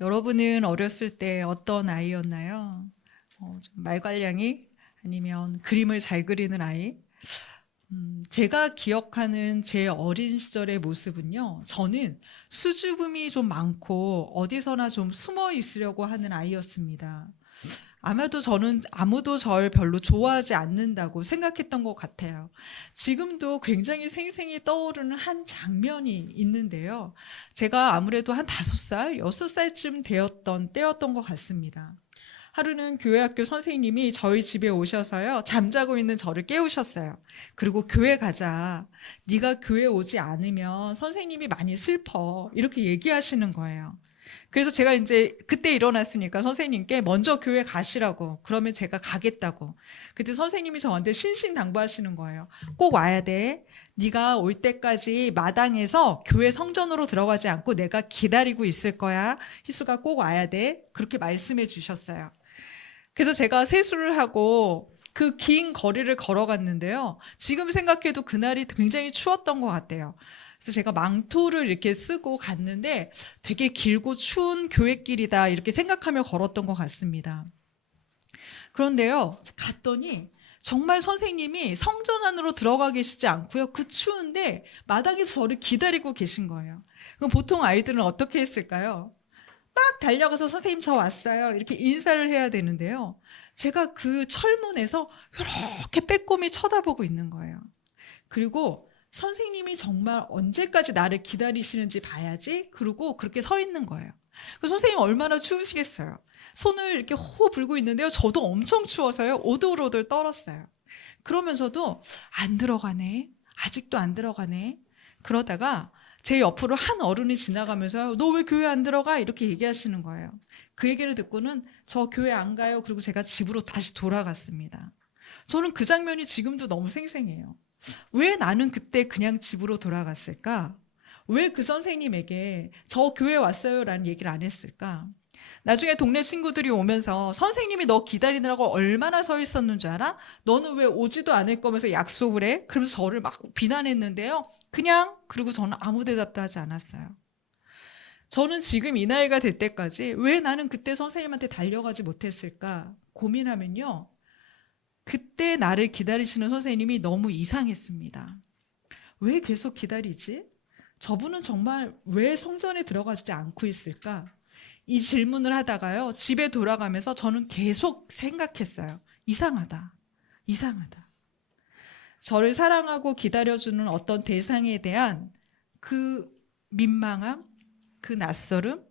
여러분은 어렸을 때 어떤 아이였나요? 좀 말괄량이 아니면 그림을 잘 그리는 아이? 제가 기억하는 제 어린 시절의 모습은요. 저는 수줍음이 좀 많고 어디서나 좀 숨어 있으려고 하는 아이였습니다. 아마도 저는 아무도 절 별로 좋아하지 않는다고 생각했던 것 같아요. 지금도 굉장히 생생히 떠오르는 한 장면이 있는데요. 제가 아무래도 한 5살, 6살쯤 되었던 때였던 것 같습니다. 하루는 교회 학교 선생님이 저희 집에 오셔서요. 잠자고 있는 저를 깨우셨어요. 그리고 교회 가자. 네가 교회 오지 않으면 선생님이 많이 슬퍼. 이렇게 얘기하시는 거예요. 그래서 제가 이제 그때 일어났으니까 선생님께 먼저 교회 가시라고, 그러면 제가 가겠다고. 그때 선생님이 저한테 신신당부하시는 거예요. 꼭 와야 돼. 네가 올 때까지 마당에서 교회 성전으로 들어가지 않고 내가 기다리고 있을 거야. 희수가 꼭 와야 돼. 그렇게 말씀해 주셨어요. 그래서 제가 세수를 하고 그 긴 거리를 걸어갔는데요. 지금 생각해도 그날이 굉장히 추웠던 것 같아요. 그래서 제가 망토를 이렇게 쓰고 갔는데 되게 길고 추운 교회길이다 이렇게 생각하며 걸었던 것 같습니다. 그런데요, 갔더니 정말 선생님이 성전 안으로 들어가 계시지 않고요. 그 추운데 마당에서 저를 기다리고 계신 거예요. 그럼 보통 아이들은 어떻게 했을까요? 막 달려가서 선생님 저 왔어요. 이렇게 인사를 해야 되는데요. 제가 그 철문에서 이렇게 빼꼼히 쳐다보고 있는 거예요. 그리고 선생님이 정말 언제까지 나를 기다리시는지 봐야지. 그러고 그렇게 서 있는 거예요. 그 선생님 얼마나 추우시겠어요. 손을 이렇게 호 불고 있는데요. 저도 엄청 추워서요. 오돌오돌 떨었어요. 그러면서도 안 들어가네. 아직도 안 들어가네. 그러다가 제 옆으로 한 어른이 지나가면서 너 왜 교회 안 들어가? 이렇게 얘기하시는 거예요. 그 얘기를 듣고는 저 교회 안 가요. 그리고 제가 집으로 다시 돌아갔습니다. 저는 그 장면이 지금도 너무 생생해요. 왜 나는 그때 그냥 집으로 돌아갔을까? 왜 그 선생님에게 저 교회 왔어요라는 얘기를 안 했을까? 나중에 동네 친구들이 오면서 선생님이 너 기다리느라고 얼마나 서 있었는 줄 알아? 너는 왜 오지도 않을 거면서 약속을 해? 그러면서 저를 막 비난했는데요. 그리고 저는 아무 대답도 하지 않았어요. 저는 지금 이 나이가 될 때까지 왜 나는 그때 선생님한테 달려가지 못했을까 고민하면요. 그때 나를 기다리시는 선생님이 너무 이상했습니다. 왜 계속 기다리지? 저분은 정말 왜 성전에 들어가지 않고 있을까? 이 질문을 하다가요, 집에 돌아가면서 저는 계속 생각했어요. 이상하다. 이상하다. 저를 사랑하고 기다려주는 어떤 대상에 대한 그 민망함, 그 낯설음,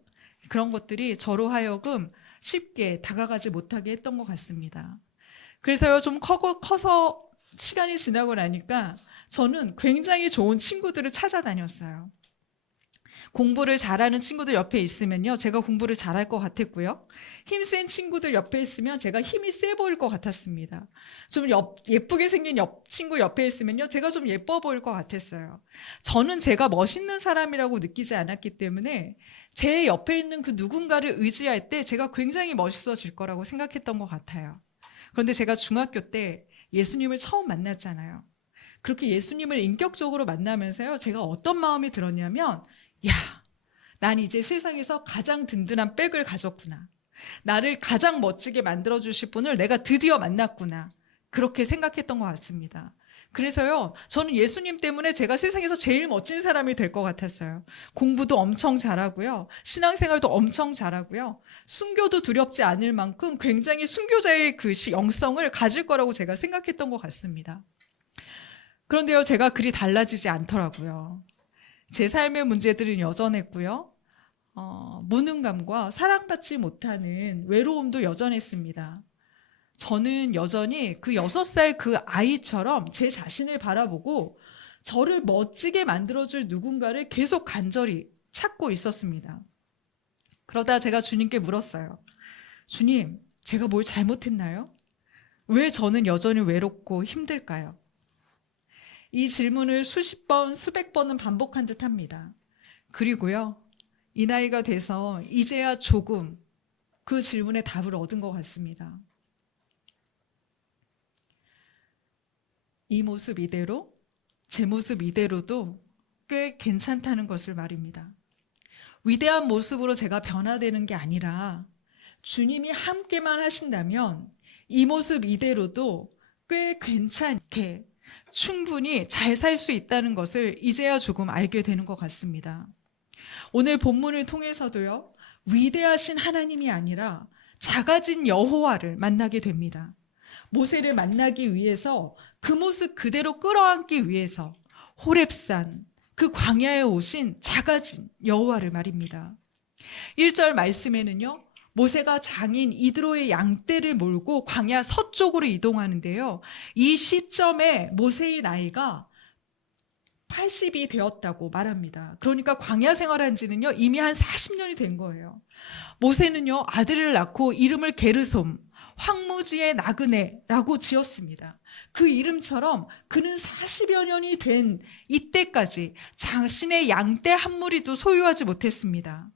그런 것들이 저로 하여금 쉽게 다가가지 못하게 했던 것 같습니다. 그래서요, 좀 커서 시간이 지나고 나니까 저는 굉장히 좋은 친구들을 찾아다녔어요. 공부를 잘하는 친구들 옆에 있으면요, 제가 공부를 잘할 것 같았고요. 힘센 친구들 옆에 있으면 제가 힘이 세 보일 것 같았습니다. 좀 예쁘게 생긴 친구 옆에 있으면요, 제가 좀 예뻐 보일 것 같았어요. 저는 제가 멋있는 사람이라고 느끼지 않았기 때문에 제 옆에 있는 그 누군가를 의지할 때 제가 굉장히 멋있어질 거라고 생각했던 것 같아요. 그런데 제가 중학교 때 예수님을 처음 만났잖아요. 그렇게 예수님을 인격적으로 만나면서요, 제가 어떤 마음이 들었냐면, 야, 난 이제 세상에서 가장 든든한 백을 가졌구나. 나를 가장 멋지게 만들어주실 분을 내가 드디어 만났구나. 그렇게 생각했던 것 같습니다. 그래서요, 저는 예수님 때문에 제가 세상에서 제일 멋진 사람이 될 것 같았어요. 공부도 엄청 잘하고요. 신앙생활도 엄청 잘하고요. 순교도 두렵지 않을 만큼 굉장히 순교자의 그 영성을 가질 거라고 제가 생각했던 것 같습니다. 그런데요, 제가 그리 달라지지 않더라고요. 제 삶의 문제들은 여전했고요. 무능감과 사랑받지 못하는 외로움도 여전했습니다. 저는 여전히 그 6살 그 아이처럼 제 자신을 바라보고 저를 멋지게 만들어줄 누군가를 계속 간절히 찾고 있었습니다. 그러다 제가 주님께 물었어요. 주님, 제가 뭘 잘못했나요? 왜 저는 여전히 외롭고 힘들까요? 이 질문을 수십 번, 수백 번은 반복한 듯 합니다. 그리고요, 이 나이가 돼서 이제야 조금 그 질문에 답을 얻은 것 같습니다. 이 모습 이대로, 제 모습 이대로도 꽤 괜찮다는 것을 말입니다. 위대한 모습으로 제가 변화되는 게 아니라 주님이 함께만 하신다면 이 모습 이대로도 꽤 괜찮게 충분히 잘 살 수 있다는 것을 이제야 조금 알게 되는 것 같습니다. 오늘 본문을 통해서도요, 위대하신 하나님이 아니라 작아진 여호와를 만나게 됩니다. 모세를 만나기 위해서 그 모습 그대로 끌어안기 위해서 호렙산 그 광야에 오신 작아진 여호와를 말입니다. 1절 말씀에는요, 모세가 장인 이드로의 양떼를 몰고 광야 서쪽으로 이동하는데요, 이 시점에 모세의 나이가 80이 되었다고 말합니다. 그러니까 광야 생활한 지는요, 이미 한 40년이 된 거예요. 모세는요, 아들을 낳고 이름을 게르솜, 황무지의 나그네라고 지었습니다. 그 이름처럼 그는 40여 년이 된 이때까지 자신의 양떼 한 무리도 소유하지 못했습니다.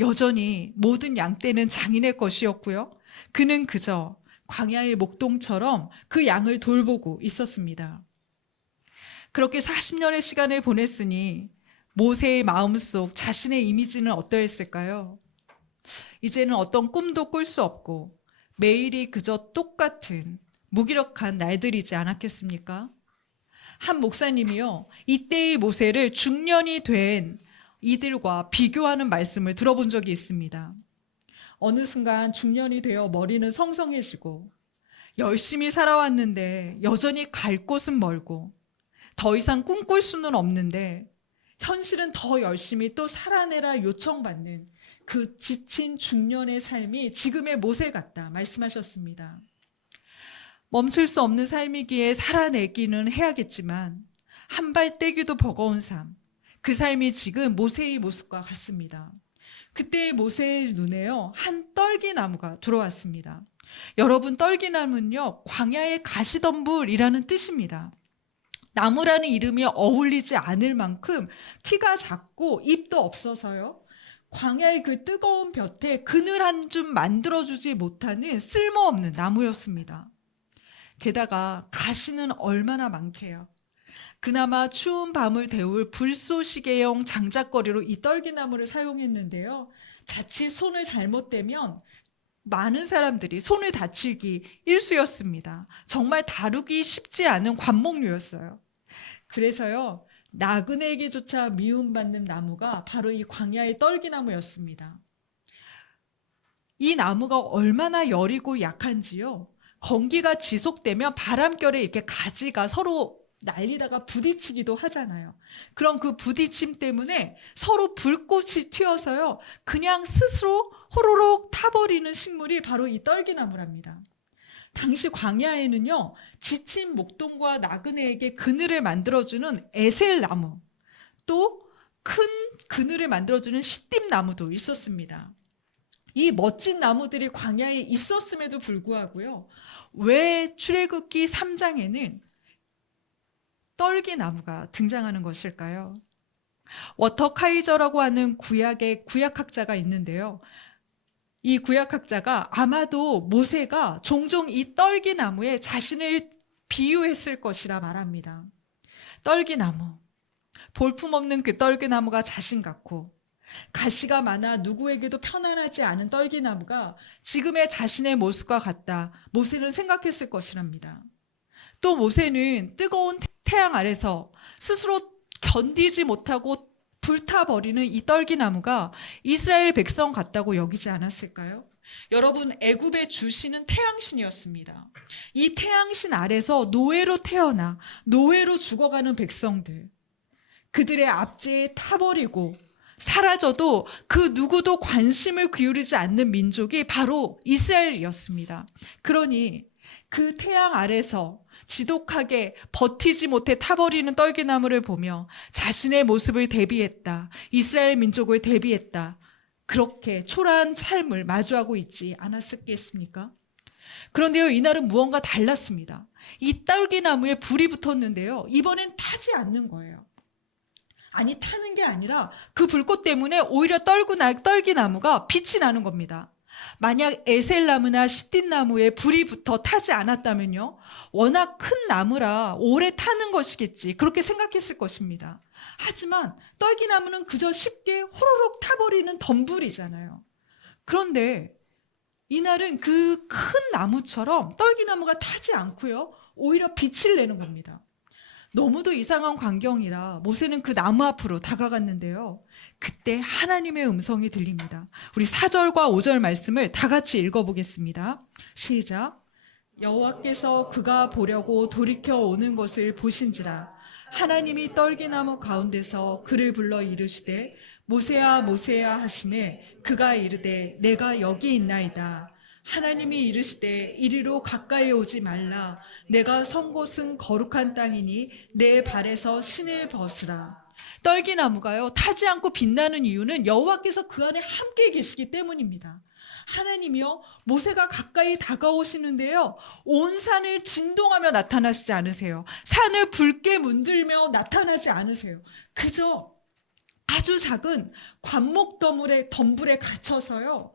여전히 모든 양떼는 장인의 것이었고요, 그는 그저 광야의 목동처럼 그 양을 돌보고 있었습니다. 그렇게 40년의 시간을 보냈으니 모세의 마음속 자신의 이미지는 어떠했을까요? 이제는 어떤 꿈도 꿀 수 없고 매일이 그저 똑같은 무기력한 날들이지 않았겠습니까? 한 목사님이요, 이때의 모세를 중년이 된 이들과 비교하는 말씀을 들어본 적이 있습니다. 어느 순간 중년이 되어 머리는 성성해지고 열심히 살아왔는데 여전히 갈 곳은 멀고 더 이상 꿈꿀 수는 없는데 현실은 더 열심히 또 살아내라 요청받는 그 지친 중년의 삶이 지금의 모세 같다 말씀하셨습니다. 멈출 수 없는 삶이기에 살아내기는 해야겠지만 한 발 떼기도 버거운 삶, 그 삶이 지금 모세의 모습과 같습니다. 그때의 모세의 눈에요, 한 떨기나무가 들어왔습니다. 여러분, 떨기나무는요, 광야의 가시덤불이라는 뜻입니다. 나무라는 이름이 어울리지 않을 만큼 키가 작고 잎도 없어서요, 광야의 그 뜨거운 볕에 그늘 한 줌 만들어주지 못하는 쓸모없는 나무였습니다. 게다가 가시는 얼마나 많게요. 그나마 추운 밤을 데울 불쏘시개용 장작거리로 이 떨기나무를 사용했는데요, 자칫 손을 잘못대면 많은 사람들이 손을 다치기 일쑤였습니다. 정말 다루기 쉽지 않은 관목류였어요. 그래서요, 나그네에게조차 미움받는 나무가 바로 이 광야의 떨기나무였습니다. 이 나무가 얼마나 여리고 약한지요, 건기가 지속되면 바람결에 이렇게 가지가 서로 날리다가 부딪히기도 하잖아요. 그럼 그 부딪힘 때문에 서로 불꽃이 튀어서요, 그냥 스스로 호로록 타버리는 식물이 바로 이 떨기나무랍니다. 당시 광야에는요, 지친 목동과 나그네에게 그늘을 만들어주는 에셀나무, 또 큰 그늘을 만들어주는 시띠나무도 있었습니다. 이 멋진 나무들이 광야에 있었음에도 불구하고요, 왜 출애굽기 3장에는 떨기나무가 등장하는 것일까요? 워터 카이저라고 하는 구약의 구약학자가 있는데요, 이 구약학자가 아마도 모세가 종종 이 떨기나무에 자신을 비유했을 것이라 말합니다. 떨기나무, 볼품없는 그 떨기나무가 자신 같고 가시가 많아 누구에게도 편안하지 않은 떨기나무가 지금의 자신의 모습과 같다, 모세는 생각했을 것이랍니다. 또 모세는 뜨거운 태양 아래서 스스로 견디지 못하고 불타버리는 이 떨기나무가 이스라엘 백성 같다고 여기지 않았을까요? 여러분, 애굽의 주신은 태양신이었습니다. 이 태양신 아래서 노예로 태어나 노예로 죽어가는 백성들, 그들의 압제에 타버리고 사라져도 그 누구도 관심을 기울이지 않는 민족이 바로 이스라엘이었습니다. 그러니 그 태양 아래서 지독하게 버티지 못해 타버리는 떨기나무를 보며 자신의 모습을 대비했다, 이스라엘 민족을 대비했다, 그렇게 초라한 삶을 마주하고 있지 않았겠습니까? 그런데요, 이날은 무언가 달랐습니다. 이 떨기나무에 불이 붙었는데요, 이번엔 타지 않는 거예요. 아니, 타는 게 아니라 그 불꽃 때문에 오히려 떨기나무가 빛이 나는 겁니다. 만약 에셀나무나 시띠나무에 불이 붙어 타지 않았다면요, 워낙 큰 나무라 오래 타는 것이겠지, 그렇게 생각했을 것입니다. 하지만 떨기나무는 그저 쉽게 호로록 타버리는 덤불이잖아요. 그런데 이날은 그 큰 나무처럼 떨기나무가 타지 않고요, 오히려 빛을 내는 겁니다. 너무도 이상한 광경이라 모세는 그 나무 앞으로 다가갔는데요, 그때 하나님의 음성이 들립니다. 우리 4절과 5절 말씀을 다 같이 읽어보겠습니다. 시작. 여호와께서 그가 보려고 돌이켜 오는 것을 보신지라 하나님이 떨기나무 가운데서 그를 불러 이르시되 모세야 모세야 하시매 그가 이르되 내가 여기 있나이다. 하나님이 이르시되 이리로 가까이 오지 말라. 내가 선 곳은 거룩한 땅이니 내 발에서 신을 벗으라. 떨기나무가요, 타지 않고 빛나는 이유는 여호와께서 그 안에 함께 계시기 때문입니다. 하나님이요, 모세가 가까이 다가오시는데요, 온 산을 진동하며 나타나시지 않으세요. 산을 붉게 문들며 나타나지 않으세요. 그저 아주 작은 관목 덤불에 갇혀서요,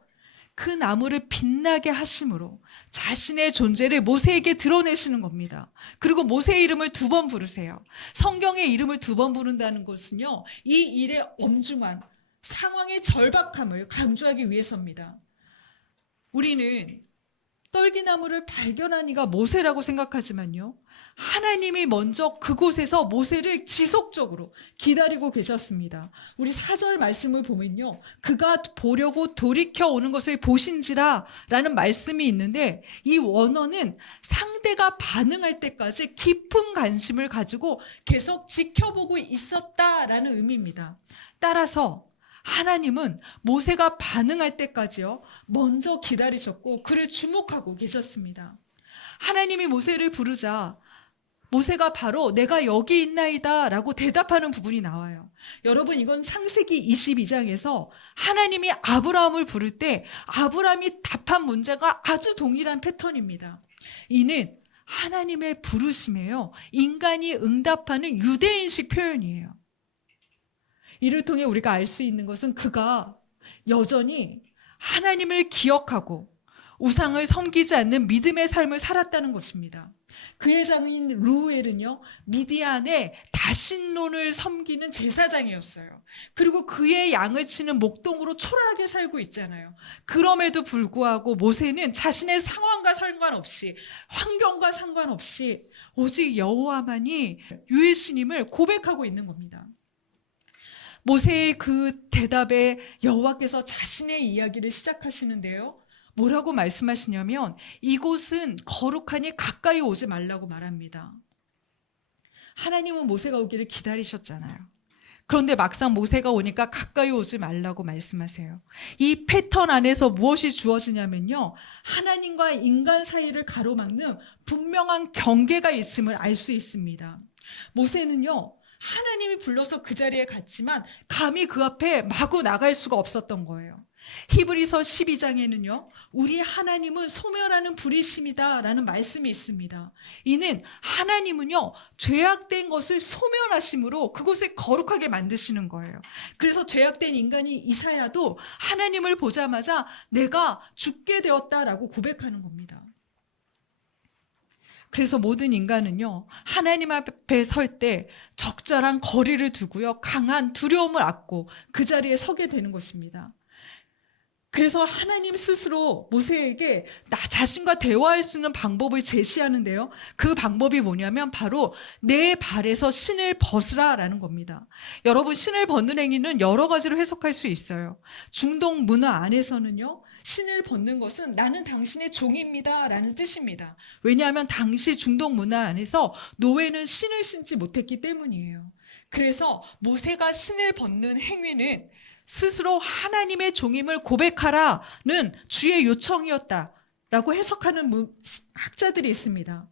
그 나무를 빛나게 하심으로 자신의 존재를 모세에게 드러내시는 겁니다. 그리고 모세의 이름을 2번 부르세요. 성경의 이름을 2번 부른다는 것은요, 이 일의 엄중한 상황의 절박함을 강조하기 위해서입니다. 우리는 떨기나무를 발견한 이가 모세라고 생각하지만요, 하나님이 먼저 그곳에서 모세를 지속적으로 기다리고 계셨습니다. 우리 4절 말씀을 보면요, 그가 보려고 돌이켜 오는 것을 보신지라 라는 말씀이 있는데, 이 원어는 상대가 반응할 때까지 깊은 관심을 가지고 계속 지켜보고 있었다라는 의미입니다. 따라서 하나님은 모세가 반응할 때까지요, 먼저 기다리셨고 그를 주목하고 계셨습니다. 하나님이 모세를 부르자 모세가 바로 내가 여기 있나이다 라고 대답하는 부분이 나와요. 여러분, 이건 창세기 22장에서 하나님이 아브라함을 부를 때 아브라함이 답한 문제가 아주 동일한 패턴입니다. 이는 하나님의 부르심에요, 인간이 응답하는 유대인식 표현이에요. 이를 통해 우리가 알 수 있는 것은 그가 여전히 하나님을 기억하고 우상을 섬기지 않는 믿음의 삶을 살았다는 것입니다. 그의 장인 루엘은요, 미디안의 다신론을 섬기는 제사장이었어요. 그리고 그의 양을 치는 목동으로 초라하게 살고 있잖아요. 그럼에도 불구하고 모세는 자신의 상황과 상관없이, 환경과 상관없이 오직 여호와만이 유일신임을 고백하고 있는 겁니다. 모세의 그 대답에 여호와께서 자신의 이야기를 시작하시는데요, 뭐라고 말씀하시냐면 이곳은 거룩하니 가까이 오지 말라고 말합니다. 하나님은 모세가 오기를 기다리셨잖아요. 그런데 막상 모세가 오니까 가까이 오지 말라고 말씀하세요. 이 패턴 안에서 무엇이 주어지냐면요, 하나님과 인간 사이를 가로막는 분명한 경계가 있음을 알 수 있습니다. 모세는요, 하나님이 불러서 그 자리에 갔지만 감히 그 앞에 마구 나갈 수가 없었던 거예요. 히브리서 12장에는요, 우리 하나님은 소멸하는 불이심이다 라는 말씀이 있습니다. 이는 하나님은요, 죄악된 것을 소멸하심으로 그곳을 거룩하게 만드시는 거예요. 그래서 죄악된 인간이 이사야도 하나님을 보자마자 내가 죽게 되었다라고 고백하는 겁니다. 그래서 모든 인간은요, 하나님 앞에 설 때 적절한 거리를 두고요, 강한 두려움을 안고 그 자리에 서게 되는 것입니다. 그래서 하나님 스스로 모세에게 나 자신과 대화할 수 있는 방법을 제시하는데요, 그 방법이 뭐냐면 바로 내 발에서 신을 벗으라 라는 겁니다. 여러분, 신을 벗는 행위는 여러 가지로 해석할 수 있어요. 중동 문화 안에서는요, 신을 벗는 것은 나는 당신의 종입니다 라는 뜻입니다. 왜냐하면 당시 중동 문화 안에서 노예는 신을 신지 못했기 때문이에요. 그래서 모세가 신을 벗는 행위는 스스로 하나님의 종임을 고백하라는 주의 요청이었다라고 해석하는 학자들이 있습니다.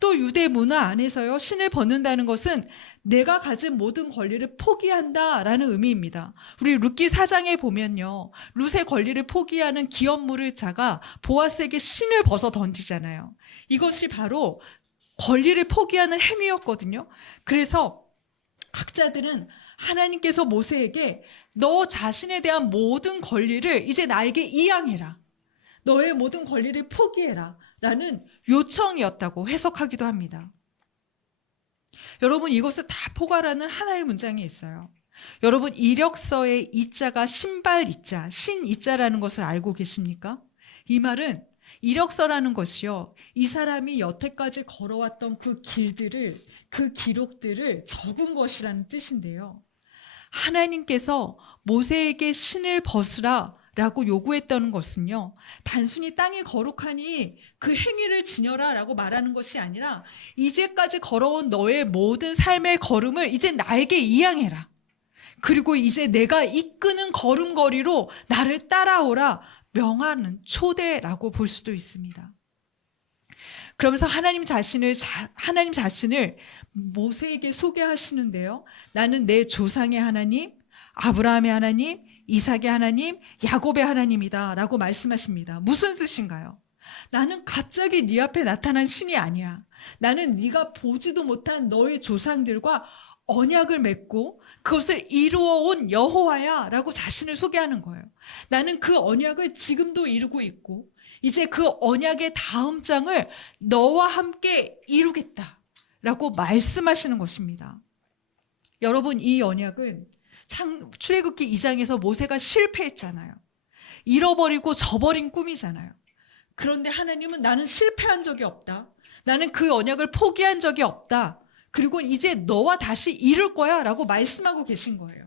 또 유대 문화 안에서요, 신을 벗는다는 것은 내가 가진 모든 권리를 포기한다라는 의미입니다. 우리 룻기 4장에 보면요, 룻의 권리를 포기하는 기업물을 자가 보아스에게 신을 벗어 던지잖아요. 이것이 바로 권리를 포기하는 행위였거든요. 그래서 학자들은 하나님께서 모세에게 너 자신에 대한 모든 권리를 이제 나에게 이양해라, 너의 모든 권리를 포기해라 라는 요청이었다고 해석하기도 합니다. 여러분, 이것을 다 포괄하는 하나의 문장이 있어요. 여러분, 이력서의 이자가 신발 이자, 신 이자라는 것을 알고 계십니까? 이 말은 이력서라는 것이요, 이 사람이 여태까지 걸어왔던 그 길들을, 그 기록들을 적은 것이라는 뜻인데요. 하나님께서 모세에게 신을 벗으라 라고 요구했다는 것은요, 단순히 땅이 거룩하니 그 행위를 지녀라 라고 말하는 것이 아니라, 이제까지 걸어온 너의 모든 삶의 걸음을 이제 나에게 이양해라. 그리고 이제 내가 이끄는 걸음걸이로 나를 따라오라 명하는 초대라고 볼 수도 있습니다. 그러면서 하나님 자신을 모세에게 소개하시는데요. 나는 내 조상의 하나님, 아브라함의 하나님, 이삭의 하나님, 야곱의 하나님이다 라고 말씀하십니다. 무슨 뜻인가요? 나는 갑자기 네 앞에 나타난 신이 아니야. 나는 네가 보지도 못한 너의 조상들과 언약을 맺고 그것을 이루어온 여호와야 라고 자신을 소개하는 거예요. 나는 그 언약을 지금도 이루고 있고 이제 그 언약의 다음 장을 너와 함께 이루겠다 라고 말씀하시는 것입니다. 여러분, 이 언약은 출애굽기 2장에서 모세가 실패했잖아요. 잃어버리고 저버린 꿈이잖아요. 그런데 하나님은 나는 실패한 적이 없다. 나는 그 언약을 포기한 적이 없다. 그리고 이제 너와 다시 이룰 거야 라고 말씀하고 계신 거예요.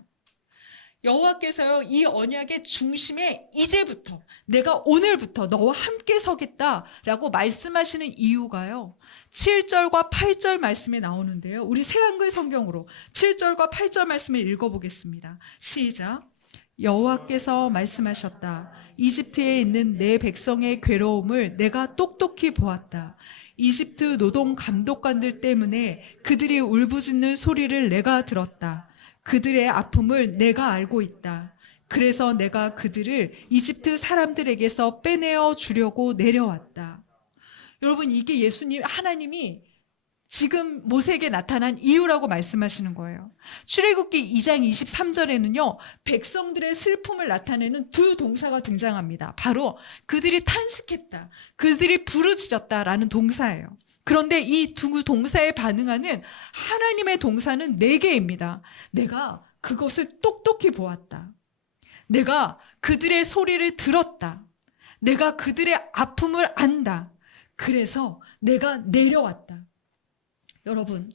여호와께서요, 이 언약의 중심에 이제부터, 내가 오늘부터 너와 함께 서겠다 라고 말씀하시는 이유가요, 7절과 8절 말씀에 나오는데요. 우리 새한글 성경으로 7절과 8절 말씀을 읽어보겠습니다. 시작. 여호와께서 말씀하셨다. 이집트에 있는 내 백성의 괴로움을 내가 똑똑히 보았다. 이집트 노동 감독관들 때문에 그들이 울부짖는 소리를 내가 들었다. 그들의 아픔을 내가 알고 있다. 그래서 내가 그들을 이집트 사람들에게서 빼내어 주려고 내려왔다. 여러분, 이게 하나님이 지금 모세에게 나타난 이유라고 말씀하시는 거예요. 출애굽기 2장 23절에는요, 백성들의 슬픔을 나타내는 두 동사가 등장합니다. 바로 그들이 탄식했다, 그들이 부르짖었다라는 동사예요. 그런데 이 두 동사에 반응하는 하나님의 동사는 4개입니다. 내가 그것을 똑똑히 보았다. 내가 그들의 소리를 들었다. 내가 그들의 아픔을 안다. 그래서 내가 내려왔다. 여러분,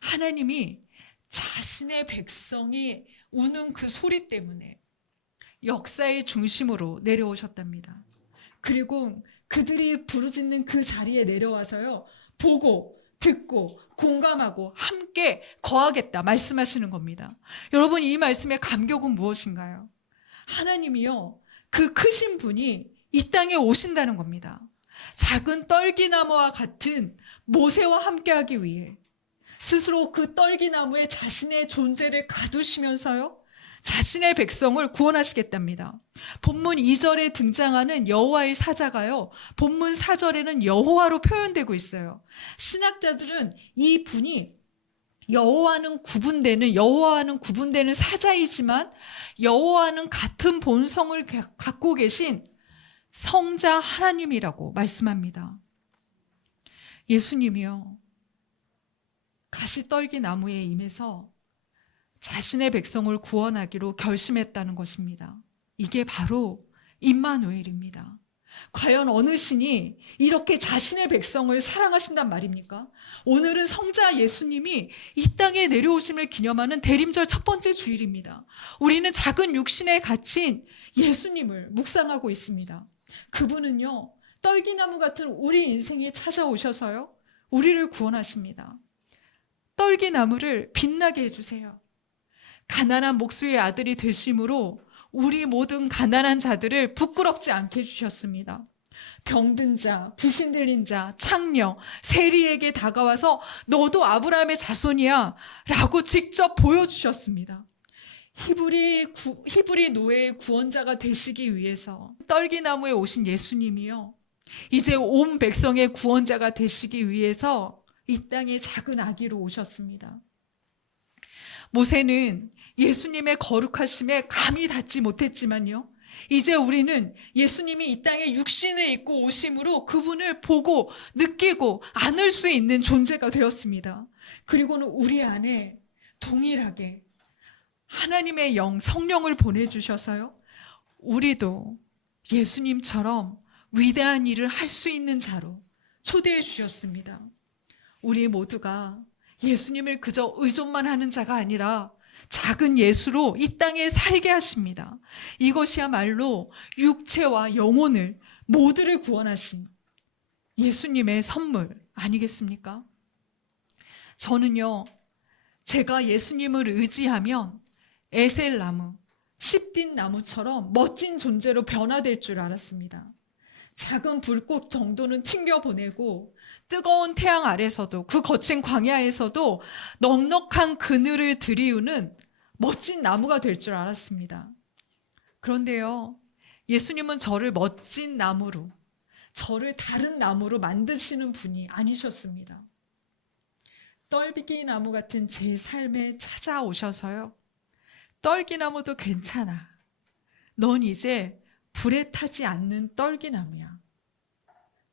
하나님이 자신의 백성이 우는 그 소리 때문에 역사의 중심으로 내려오셨답니다. 그리고 그들이 부르짖는 그 자리에 내려와서요, 보고, 듣고, 공감하고 함께 거하겠다 말씀하시는 겁니다. 여러분, 이 말씀의 감격은 무엇인가요? 하나님이요, 그 크신 분이 이 땅에 오신다는 겁니다. 작은 떨기나무와 같은 모세와 함께하기 위해 스스로 그 떨기나무에 자신의 존재를 가두시면서요, 자신의 백성을 구원하시겠답니다. 본문 2절에 등장하는 여호와의 사자가요, 본문 4절에는 여호와로 표현되고 있어요. 신학자들은 이 분이 여호와와는 구분되는 사자이지만 여호와는 같은 본성을 갖고 계신 성자 하나님이라고 말씀합니다. 예수님이요, 가시떨기 나무에 임해서 자신의 백성을 구원하기로 결심했다는 것입니다. 이게 바로 임마누엘입니다. 과연 어느 신이 이렇게 자신의 백성을 사랑하신단 말입니까? 오늘은 성자 예수님이 이 땅에 내려오심을 기념하는 대림절 첫 번째 주일입니다. 우리는 작은 육신에 갇힌 예수님을 묵상하고 있습니다. 그분은요, 떨기나무 같은 우리 인생에 찾아오셔서요, 우리를 구원하십니다. 떨기나무를 빛나게 해주세요. 가난한 목수의 아들이 되심으로 우리 모든 가난한 자들을 부끄럽지 않게 해주셨습니다. 병든 자, 귀신 들린 자, 창녀, 세리에게 다가와서 너도 아브라함의 자손이야 라고 직접 보여주셨습니다. 히브리 노예의 구원자가 되시기 위해서 떨기나무에 오신 예수님이요, 이제 온 백성의 구원자가 되시기 위해서 이 땅에 작은 아기로 오셨습니다. 모세는 예수님의 거룩하심에 감히 닿지 못했지만요, 이제 우리는 예수님이 이 땅에 육신을 입고 오심으로 그분을 보고 느끼고 안을 수 있는 존재가 되었습니다. 그리고는 우리 안에 동일하게 하나님의 영, 성령을 보내주셔서요, 우리도 예수님처럼 위대한 일을 할 수 있는 자로 초대해 주셨습니다. 우리 모두가 예수님을 그저 의존만 하는 자가 아니라 작은 예수로 이 땅에 살게 하십니다. 이것이야말로 육체와 영혼을 모두를 구원하신 예수님의 선물 아니겠습니까? 저는요, 제가 예수님을 의지하면 에셀나무, 십딘나무처럼 멋진 존재로 변화될 줄 알았습니다. 작은 불꽃 정도는 튕겨보내고 뜨거운 태양 아래서도, 그 거친 광야에서도 넉넉한 그늘을 들이우는 멋진 나무가 될 줄 알았습니다. 그런데요, 예수님은 저를 멋진 나무로, 저를 다른 나무로 만드시는 분이 아니셨습니다. 떨기나무 같은 제 삶에 찾아오셔서요, 떨기나무도 괜찮아. 넌 이제 불에 타지 않는 떨기나무야.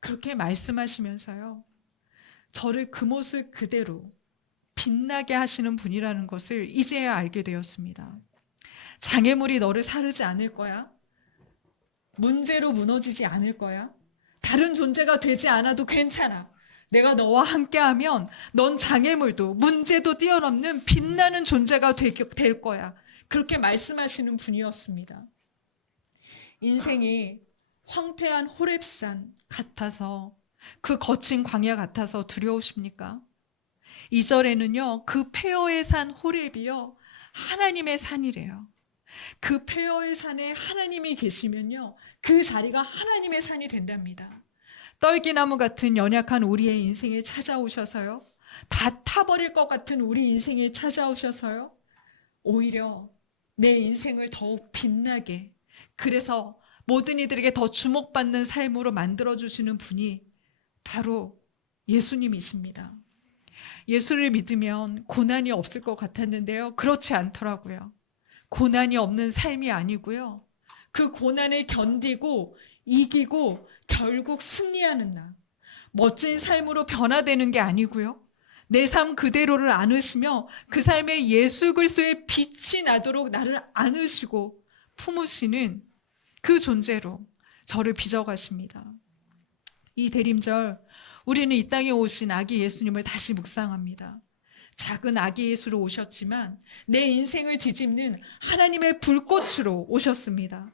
그렇게 말씀하시면서요, 저를 그 모습 그대로 빛나게 하시는 분이라는 것을 이제야 알게 되었습니다. 장애물이 너를 사르지 않을 거야. 문제로 무너지지 않을 거야. 다른 존재가 되지 않아도 괜찮아. 내가 너와 함께하면 넌 장애물도 문제도 뛰어넘는 빛나는 존재가 될 거야. 그렇게 말씀하시는 분이었습니다. 인생이 황폐한 호렙산 같아서, 그 거친 광야 같아서 두려우십니까? 2절에는요, 그 페어의 산 호렙이요, 하나님의 산이래요. 그 페어의 산에 하나님이 계시면요, 그 자리가 하나님의 산이 된답니다. 떨기나무 같은 연약한 우리의 인생에 찾아오셔서요, 다 타버릴 것 같은 우리 인생에 찾아오셔서요, 오히려 내 인생을 더욱 빛나게, 그래서 모든 이들에게 더 주목받는 삶으로 만들어주시는 분이 바로 예수님이십니다. 예수를 믿으면 고난이 없을 것 같았는데요, 그렇지 않더라고요. 고난이 없는 삶이 아니고요, 그 고난을 견디고 이기고 결국 승리하는 나, 멋진 삶으로 변화되는 게 아니고요, 내 삶 그대로를 안으시며 그 삶에 예수 그리스도의 빛이 나도록 나를 안으시고 품으시는 그 존재로 저를 빚어가십니다. 이 대림절, 우리는 이 땅에 오신 아기 예수님을 다시 묵상합니다. 작은 아기 예수로 오셨지만 내 인생을 뒤집는 하나님의 불꽃으로 오셨습니다.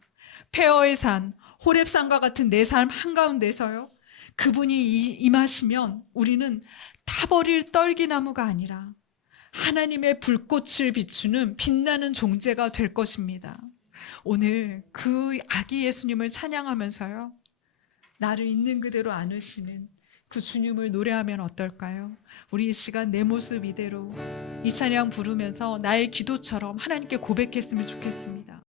페어의 산, 호렙산과 같은 내 삶 한가운데서요, 그분이 임하시면 우리는 타버릴 떨기나무가 아니라 하나님의 불꽃을 비추는 빛나는 존재가 될 것입니다. 오늘 그 아기 예수님을 찬양하면서요, 나를 있는 그대로 안으시는 그 주님을 노래하면 어떨까요? 우리 이 시간 내 모습 이대로 이 찬양 부르면서 나의 기도처럼 하나님께 고백했으면 좋겠습니다.